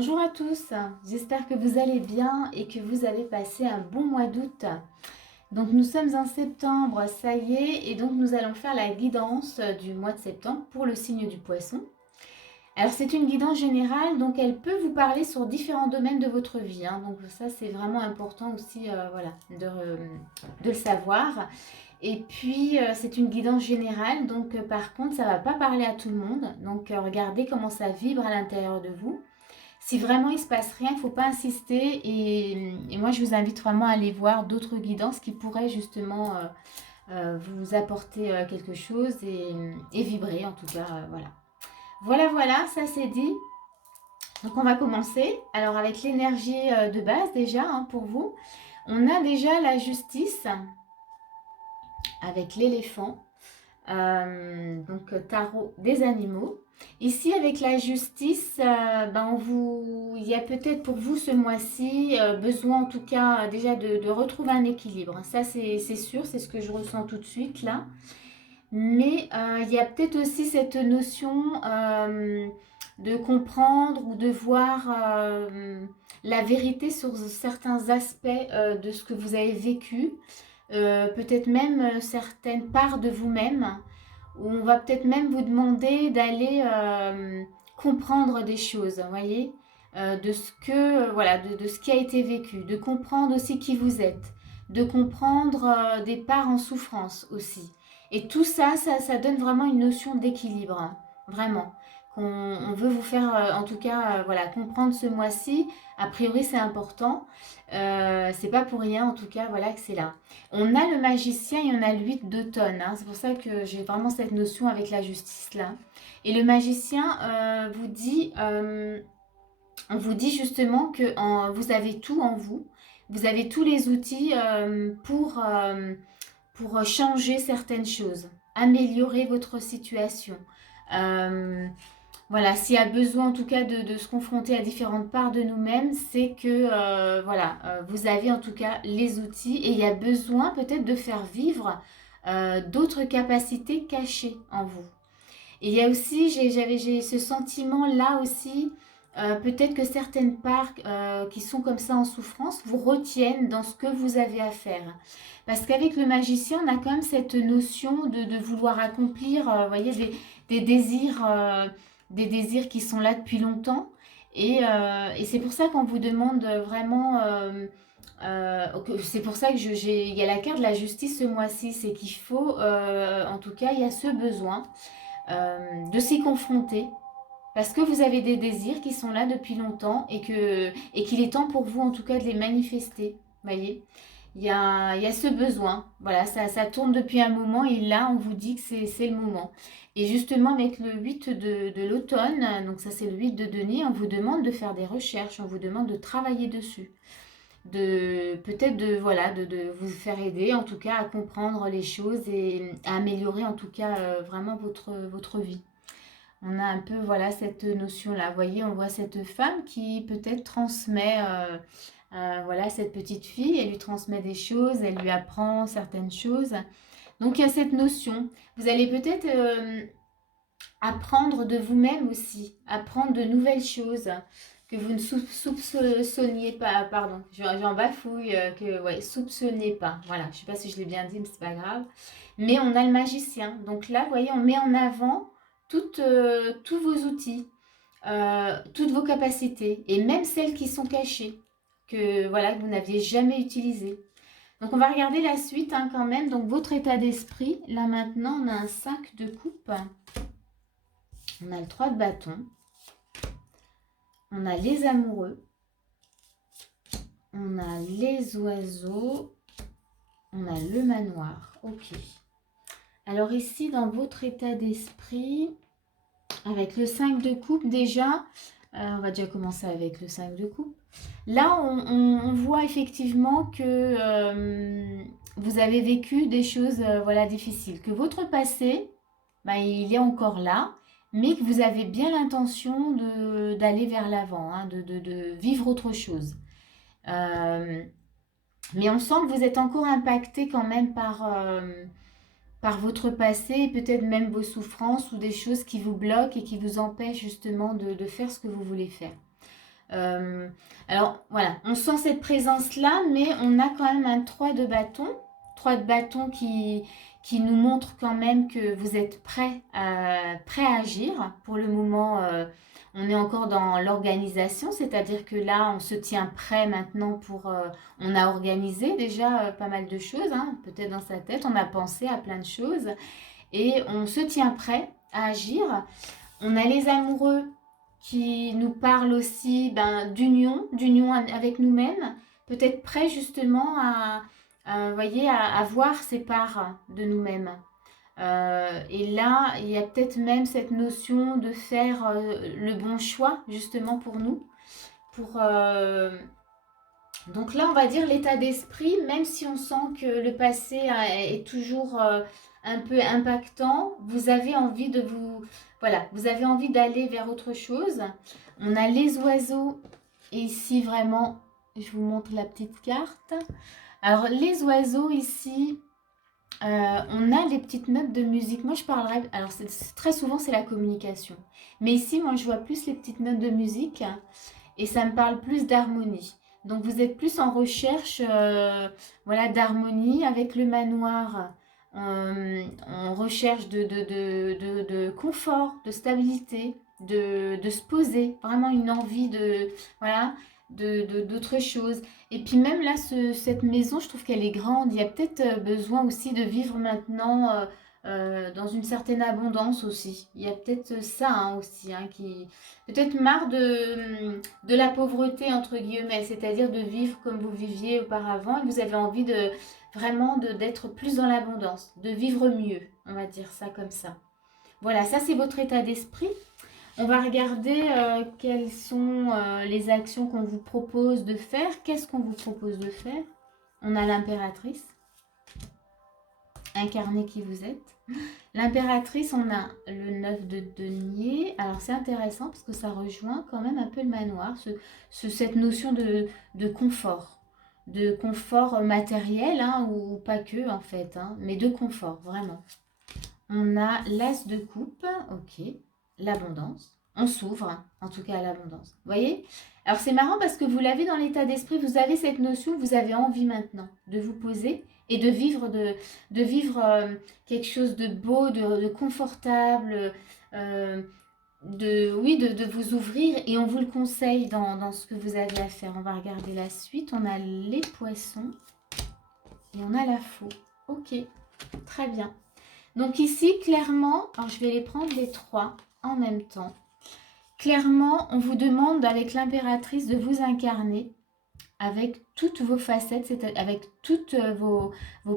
Bonjour à tous, j'espère que vous allez bien et que vous avez passé un bon mois d'août. Donc nous sommes en septembre, ça y est, et donc nous allons faire la guidance du mois de septembre pour le signe du poisson. Alors c'est une guidance générale, donc elle peut vous parler sur différents domaines de votre vie, hein. Donc ça c'est vraiment important aussi voilà, de le savoir. Et puis c'est une guidance générale, donc par contre ça ne va pas parler à tout le monde. Donc regardez comment ça vibre à l'intérieur de vous. Si vraiment il ne se passe rien, il ne faut pas insister. Et moi, je vous invite vraiment à aller voir d'autres guidances qui pourraient justement vous apporter quelque chose et vibrer en tout cas. Voilà. Voilà, ça c'est dit. Donc on va commencer. Alors avec l'énergie de base déjà hein, pour vous. On a déjà la justice avec l'éléphant. Donc tarot des animaux. Ici, avec la justice, il y a peut-être pour vous ce mois-ci besoin en tout cas déjà de retrouver un équilibre. Ça, c'est sûr, c'est ce que je ressens tout de suite là. Mais il y a peut-être aussi cette notion de comprendre ou de voir la vérité sur certains aspects de ce que vous avez vécu. Peut-être même certaines parts de vous-même, où on va peut-être même vous demander d'aller comprendre des choses, vous voyez, de ce que voilà, de ce qui a été vécu, de comprendre aussi qui vous êtes, de comprendre des parts en souffrance aussi. Et tout ça, ça donne vraiment une notion d'équilibre, hein, vraiment. On veut vous faire, en tout cas, voilà, comprendre ce mois-ci. A priori, c'est important. C'est pas pour rien, en tout cas, voilà, que c'est là. On a le magicien et on a l'huile d'automne, hein. C'est pour ça que j'ai vraiment cette notion avec la justice là. Et le magicien on vous dit justement que vous avez tout en vous. Vous avez tous les outils pour changer certaines choses, améliorer votre situation. Euh, voilà, s'il y a besoin en tout cas de se confronter à différentes parts de nous-mêmes, c'est que vous avez en tout cas les outils et il y a besoin peut-être de faire vivre d'autres capacités cachées en vous. Et il y a aussi, j'ai ce sentiment-là aussi, peut-être que certaines parts qui sont comme ça en souffrance vous retiennent dans ce que vous avez à faire. Parce qu'avec le magicien, on a quand même cette notion de vouloir accomplir, voyez, des désirs, des désirs qui sont là depuis longtemps. Et c'est pour ça qu'on vous demande vraiment... c'est pour ça que il y a la carte de la justice ce mois-ci, c'est qu'il faut, en tout cas, il y a ce besoin de s'y confronter parce que vous avez des désirs qui sont là depuis longtemps et qu'il est temps pour vous en tout cas de les manifester. Voyez, il y a ce besoin. Voilà, ça tourne depuis un moment et là on vous dit que c'est le moment. Et justement avec le 8 de l'automne, donc ça c'est le 8 de denier, on vous demande de faire des recherches, on vous demande de travailler dessus. De peut-être de vous faire aider en tout cas à comprendre les choses et à améliorer en tout cas vraiment votre vie. On a un peu voilà cette notion là. Vous voyez, on voit cette femme qui peut-être transmet voilà cette petite fille, elle lui transmet des choses, elle lui apprend certaines choses. Donc il y a cette notion. Vous allez peut-être apprendre de vous-même aussi, apprendre de nouvelles choses que vous ne soupçonniez pas, pardon, j'en bafouille, que ouais, soupçonnez pas. Voilà, je ne sais pas si je l'ai bien dit, mais c'est pas grave. Mais on a le magicien. Donc là, vous voyez, on met en avant tous vos outils, toutes vos capacités, et même celles qui sont cachées, que voilà, que vous n'aviez jamais utilisées. Donc on va regarder la suite hein, quand même. Donc votre état d'esprit, là maintenant, on a un 5 de coupe. On a le 3 de bâton. On a les amoureux. On a les oiseaux. On a le manoir. Ok. Alors ici, dans votre état d'esprit, avec le 5 de coupe déjà, on va déjà commencer avec le 5 de coupe. Là, on voit effectivement que vous avez vécu des choses voilà, difficiles. Que votre passé, il est encore là, mais que vous avez bien l'intention d'aller vers l'avant, hein, de vivre autre chose. Mais on sent que vous êtes encore impacté quand même par votre passé, peut-être même vos souffrances ou des choses qui vous bloquent et qui vous empêchent justement de faire ce que vous voulez faire. Euh, alors voilà, on sent cette présence-là, mais on a quand même un 3 de bâton. 3 de bâton qui nous montre quand même que vous êtes prêt à agir. Pour le moment, on est encore dans l'organisation, c'est-à-dire que là, on se tient prêt maintenant on a organisé déjà pas mal de choses, hein, peut-être dans sa tête, on a pensé à plein de choses et on se tient prêt à agir. On a les amoureux qui nous parlent aussi d'union avec nous-mêmes, peut-être prêts justement voyez, à voir ces parts de nous-mêmes. Et là, il y a peut-être même cette notion de faire le bon choix justement pour nous. Donc là, on va dire l'état d'esprit, même si on sent que le passé est toujours un peu impactant, vous avez envie voilà, vous avez envie d'aller vers autre chose. On a les oiseaux, et ici vraiment, je vous montre la petite carte. Alors les oiseaux ici, on a les petites notes de musique. Moi je parlerai, alors très souvent c'est la communication. Mais ici, moi je vois plus les petites notes de musique et ça me parle plus d'harmonie. Donc vous êtes plus en recherche voilà, d'harmonie avec le manoir, en recherche de confort, de stabilité, de se poser, vraiment une envie voilà, d'autre chose. Et puis même là, cette maison, je trouve qu'elle est grande. Il y a peut-être besoin aussi de vivre maintenant dans une certaine abondance aussi. Il y a peut-être ça hein, aussi, hein, qui peut-être marre de la pauvreté, entre guillemets, c'est-à-dire de vivre comme vous viviez auparavant et vous avez envie vraiment d'être plus dans l'abondance, de vivre mieux, on va dire ça comme ça. Voilà, ça c'est votre état d'esprit. On va regarder quelles sont les actions qu'on vous propose de faire. Qu'est-ce qu'on vous propose de faire? On a l'impératrice. Incarnez qui vous êtes. L'impératrice, on a le 9 de denier. Alors c'est intéressant parce que ça rejoint quand même un peu le manoir, cette notion de confort. De confort matériel, hein, ou pas que en fait, hein, mais de confort, vraiment. On a l'as de coupe, ok, l'abondance. On s'ouvre, en tout cas à l'abondance. Vous voyez? Alors c'est marrant parce que vous l'avez dans l'état d'esprit, vous avez cette notion, vous avez envie maintenant de vous poser et de vivre quelque chose de beau, de confortable, oui, de vous ouvrir et on vous le conseille dans ce que vous avez à faire. On va regarder la suite. On a les poissons et on a la faux. Ok, très bien. Donc ici, clairement, alors je vais les prendre les trois en même temps. Clairement, on vous demande avec l'impératrice de vous incarner avec toutes vos facettes, avec toutes vos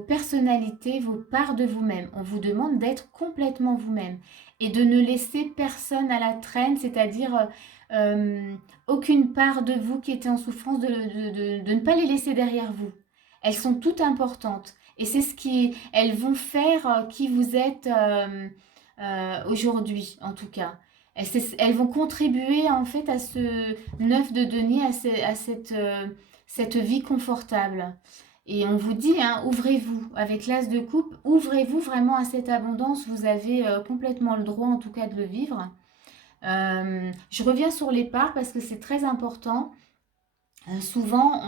personnalités, vos parts de vous-même. On vous demande d'être complètement vous-même et de ne laisser personne à la traîne, c'est-à-dire aucune part de vous qui était en souffrance, de ne pas les laisser derrière vous. Elles sont toutes importantes et c'est ce elles vont faire qui vous êtes aujourd'hui, en tout cas. Elles vont contribuer en fait à ce 9 de denier, à cette vie confortable. Et on vous dit, hein, ouvrez-vous. Avec l'as de coupe, ouvrez-vous vraiment à cette abondance. Vous avez complètement le droit, en tout cas, de le vivre. Je reviens sur les parts parce que c'est très important. Souvent,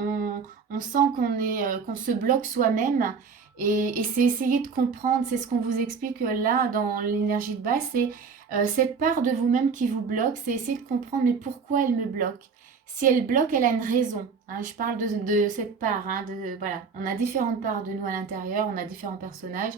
on sent qu'on se bloque soi-même. Et c'est essayer de comprendre, c'est ce qu'on vous explique là dans l'énergie de base, c'est cette part de vous-même qui vous bloque, c'est essayer de comprendre mais pourquoi elle me bloque. Si elle bloque, elle a une raison. Hein, je parle de cette part. Hein, voilà. On a différentes parts de nous à l'intérieur, on a différents personnages.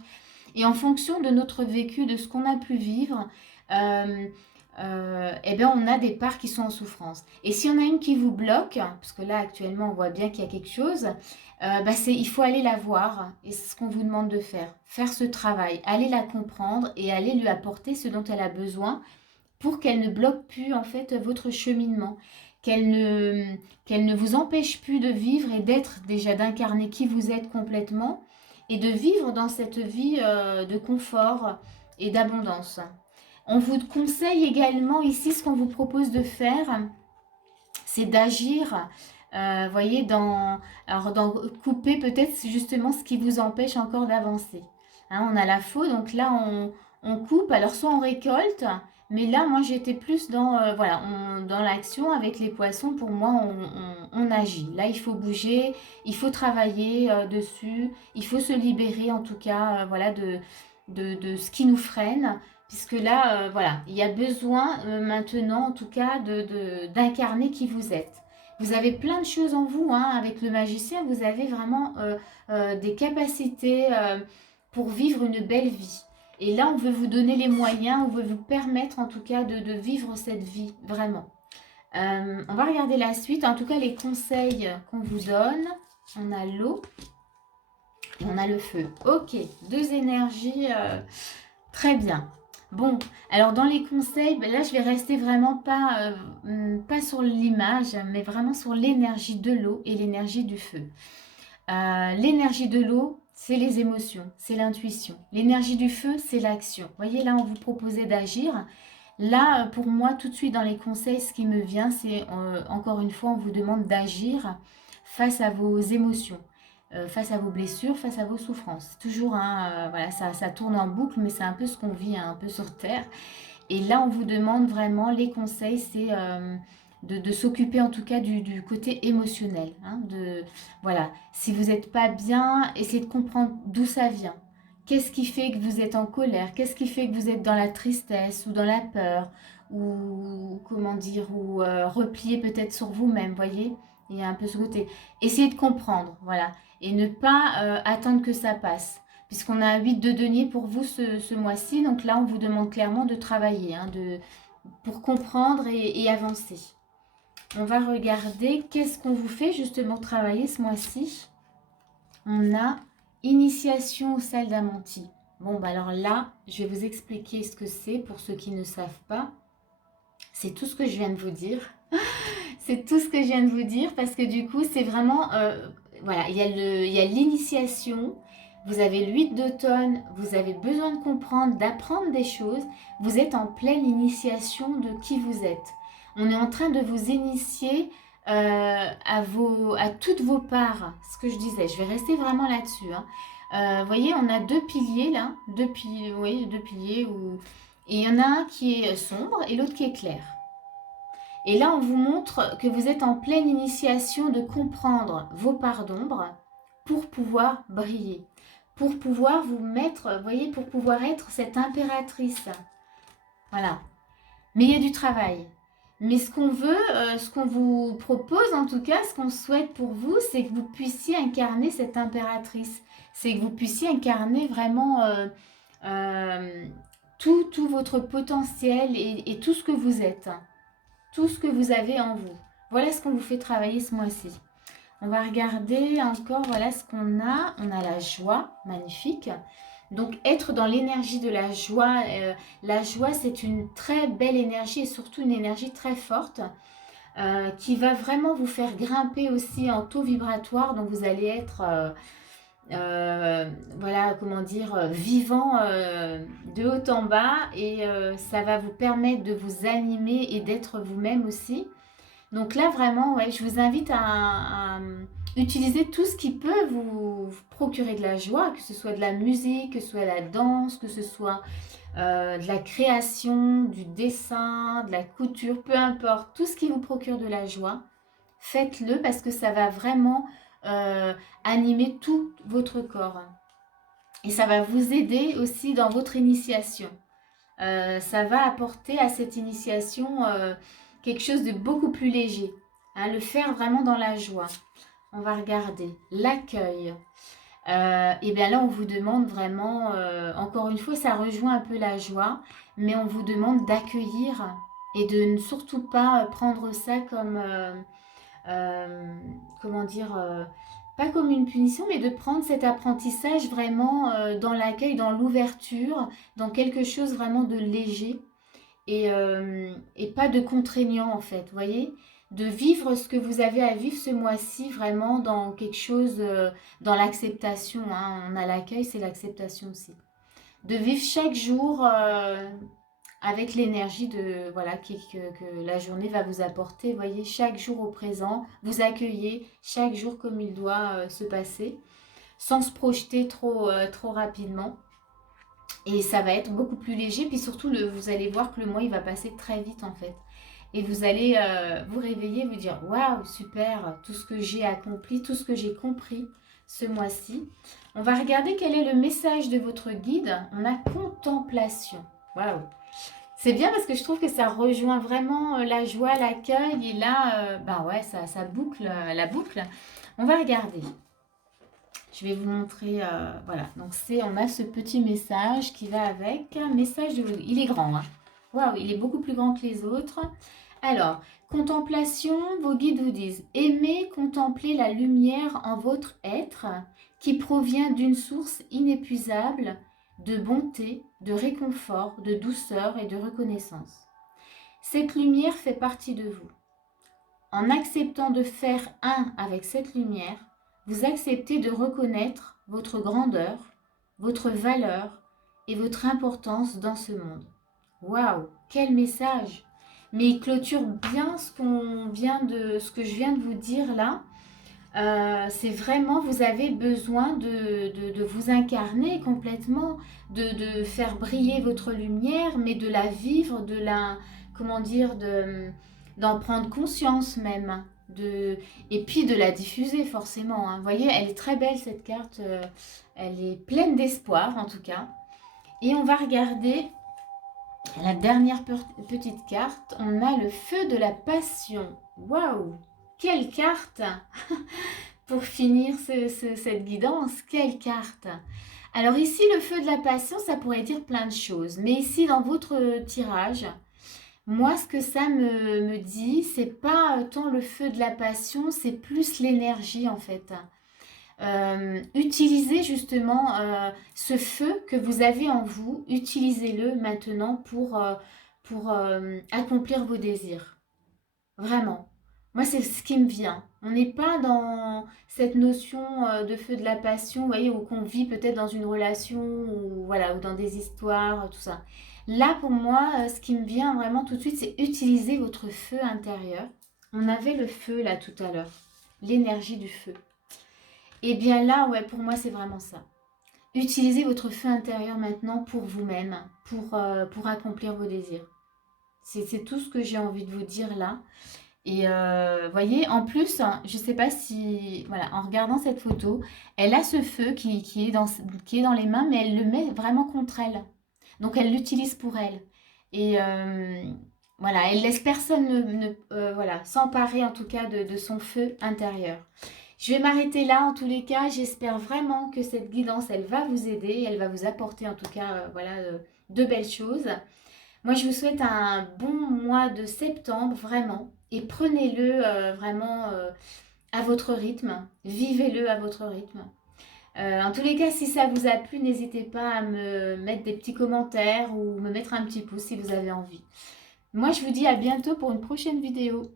Et en fonction de notre vécu, de ce qu'on a pu vivre, eh bien, on a des parts qui sont en souffrance. Et si on a une qui vous bloque, parce que là actuellement on voit bien qu'il y a quelque chose, il faut aller la voir et c'est ce qu'on vous demande de faire ce travail, aller la comprendre et aller lui apporter ce dont elle a besoin pour qu'elle ne bloque plus en fait votre cheminement, qu'elle ne vous empêche plus de vivre et d'être déjà d'incarner qui vous êtes complètement et de vivre dans cette vie de confort et d'abondance. On vous conseille également ici, ce qu'on vous propose de faire, c'est d'agir, voyez, dans couper peut-être justement ce qui vous empêche encore d'avancer. Hein, on a la faux, donc là on coupe, alors soit on récolte, Mais là, moi, j'étais plus dans, voilà, dans l'action avec les poissons. Pour moi, on agit. Là, il faut bouger, il faut travailler dessus, il faut se libérer, en tout cas, voilà, de ce qui nous freine. Puisque là, voilà, il y a besoin maintenant, en tout cas, d'incarner qui vous êtes. Vous avez plein de choses en vous, hein. Avec le magicien, vous avez vraiment des capacités pour vivre une belle vie. Et là, on veut vous donner les moyens, on veut vous permettre en tout cas de vivre cette vie, vraiment. On va regarder la suite, en tout cas les conseils qu'on vous donne. On a l'eau et on a le feu. Ok, deux énergies, très bien. Bon, alors dans les conseils, ben là je vais rester vraiment pas sur l'image, mais vraiment sur l'énergie de l'eau et l'énergie du feu. L'énergie de l'eau, c'est les émotions, c'est l'intuition. L'énergie du feu, c'est l'action. Vous voyez, là, on vous proposait d'agir. Là, pour moi, tout de suite dans les conseils, ce qui me vient, c'est encore une fois, on vous demande d'agir face à vos émotions, face à vos blessures, face à vos souffrances. Toujours, hein, voilà, ça tourne en boucle, mais c'est un peu ce qu'on vit, hein, un peu sur Terre. Et là, on vous demande vraiment, les conseils, c'est de s'occuper en tout cas du côté émotionnel. Hein, voilà, si vous n'êtes pas bien, essayez de comprendre d'où ça vient. Qu'est-ce qui fait que vous êtes en colère? Qu'est-ce qui fait que vous êtes dans la tristesse ou dans la peur? Ou comment dire, ou replié peut-être sur vous-même, voyez? Il y a un peu ce côté. Essayez de comprendre, voilà. Et ne pas attendre que ça passe puisqu'on a un 8 de denier pour vous ce mois-ci. Donc là, on vous demande clairement de travailler, hein, pour comprendre et avancer. On va regarder qu'est-ce qu'on vous fait justement travailler ce mois-ci. On a initiation au sel d'Amanti. Bon, bah alors là, je vais vous expliquer ce que c'est pour ceux qui ne savent pas. C'est tout ce que je viens de vous dire. C'est tout ce que je viens de vous dire parce que du coup, c'est vraiment... voilà, il y a l'initiation. Vous avez l'huile d'automne, vous avez besoin de comprendre, d'apprendre des choses. Vous êtes en pleine initiation de qui vous êtes. On est en train de vous initier à toutes vos parts. Ce que je disais, je vais rester vraiment là-dessus. Hein. Vous voyez, on a deux piliers là. Deux piliers, oui, deux piliers. Et il y en a un qui est sombre et l'autre qui est clair. Et là, on vous montre que vous êtes en pleine initiation de comprendre vos parts d'ombre pour pouvoir briller, pour pouvoir vous mettre, vous voyez, pour pouvoir être cette impératrice. Voilà. Mais il y a du travail. Mais ce qu'on veut, ce qu'on vous propose en tout cas, ce qu'on souhaite pour vous, c'est que vous puissiez incarner cette impératrice. C'est que vous puissiez incarner vraiment tout votre potentiel et tout ce que vous êtes. Tout ce que vous avez en vous. Voilà ce qu'on vous fait travailler ce mois-ci. On va regarder encore, voilà ce qu'on a. On a la joie, magnifique. Donc, être dans l'énergie de la joie, c'est une très belle énergie et surtout une énergie très forte qui va vraiment vous faire grimper aussi en taux vibratoire. Donc, vous allez être, voilà, comment dire, vivant de haut en bas et ça va vous permettre de vous animer et d'être vous-même aussi. Donc là, vraiment, ouais, je vous invite à utiliser tout ce qui peut vous procurer de la joie, que ce soit de la musique, que ce soit la danse, que ce soit de la création, du dessin, de la couture, peu importe, tout ce qui vous procure de la joie, faites-le parce que ça va vraiment animer tout votre corps. Et ça va vous aider aussi dans votre initiation. Ça va apporter à cette initiation quelque chose de beaucoup plus léger. Hein, le faire vraiment dans la joie. On va regarder l'accueil. Et bien là, on vous demande vraiment, encore une fois, ça rejoint un peu la joie, mais on vous demande d'accueillir et de ne surtout pas prendre ça comme, comment dire, pas comme une punition, mais de prendre cet apprentissage vraiment dans l'accueil, dans l'ouverture, dans quelque chose vraiment de léger et pas de contraignant en fait, vous voyez, de vivre ce que vous avez à vivre ce mois-ci vraiment dans quelque chose, dans l'acceptation, hein. On a l'accueil, c'est l'acceptation aussi. De vivre chaque jour avec l'énergie de voilà que la journée va vous apporter. Vous voyez, chaque jour au présent, vous accueillez chaque jour comme il doit se passer, sans se projeter trop rapidement. Et ça va être beaucoup plus léger. Puis surtout, vous allez voir que le mois, il va passer très vite en fait. Et vous allez vous réveiller, vous dire waouh, super, tout ce que j'ai accompli, tout ce que j'ai compris ce mois-ci. On va regarder quel est le message de votre guide. On a contemplation. Waouh! C'est bien parce que je trouve que ça rejoint vraiment la joie, l'accueil. Et là, bah ouais, ça boucle la boucle. On va regarder. Je vais vous montrer, voilà. Donc on a ce petit message qui va avec. Un message il est grand, hein. Waouh, il est beaucoup plus grand que les autres. Alors, contemplation, vos guides vous disent, aimez contempler la lumière en votre être qui provient d'une source inépuisable de bonté, de réconfort, de douceur et de reconnaissance. Cette lumière fait partie de vous. En acceptant de faire un avec cette lumière, vous acceptez de reconnaître votre grandeur, votre valeur et votre importance dans ce monde. Waouh, quel message! Mais il clôture bien ce que je viens de vous dire là. C'est vraiment, vous avez besoin de vous incarner complètement, de faire briller votre lumière, mais de la vivre, comment dire, d'en prendre conscience même, et puis de la diffuser forcément, hein. Vous voyez, elle est très belle cette carte, elle est pleine d'espoir en tout cas. Et on va regarder la dernière petite carte. On a le feu de la passion. Waouh! Quelle carte pour finir cette guidance, quelle carte! Alors ici, le feu de la passion, ça pourrait dire plein de choses. Mais ici, dans votre tirage, moi, ce que ça me dit, c'est pas tant le feu de la passion, c'est plus l'énergie en fait. Utilisez justement ce feu que vous avez en vous, utilisez-le maintenant pour accomplir vos désirs. Vraiment. Moi, c'est ce qui me vient. On n'est pas dans cette notion de feu de la passion, vous voyez, ou qu'on vit peut-être dans une relation, ou, voilà, ou dans des histoires, tout ça. Là, pour moi, ce qui me vient vraiment tout de suite, c'est utiliser votre feu intérieur. On avait le feu là tout à l'heure, l'énergie du feu. Et bien là, ouais, pour moi, c'est vraiment ça. Utilisez votre feu intérieur maintenant pour vous-même, pour accomplir vos désirs. C'est tout ce que j'ai envie de vous dire là. Et voyez, en plus, hein, je ne sais pas si, voilà, en regardant cette photo, elle a ce feu qui est dans les mains, mais elle le met vraiment contre elle. Donc elle l'utilise pour elle. Et voilà, elle laisse personne voilà, s'emparer en tout cas de son feu intérieur. Je vais m'arrêter là en tous les cas. J'espère vraiment que cette guidance, elle va vous aider. Elle va vous apporter en tout cas voilà, de belles choses. Moi, je vous souhaite un bon mois de septembre, vraiment. Et prenez-le vraiment à votre rythme. Vivez-le à votre rythme. En tous les cas, si ça vous a plu, n'hésitez pas à me mettre des petits commentaires ou me mettre un petit pouce si vous avez envie. Moi, je vous dis à bientôt pour une prochaine vidéo.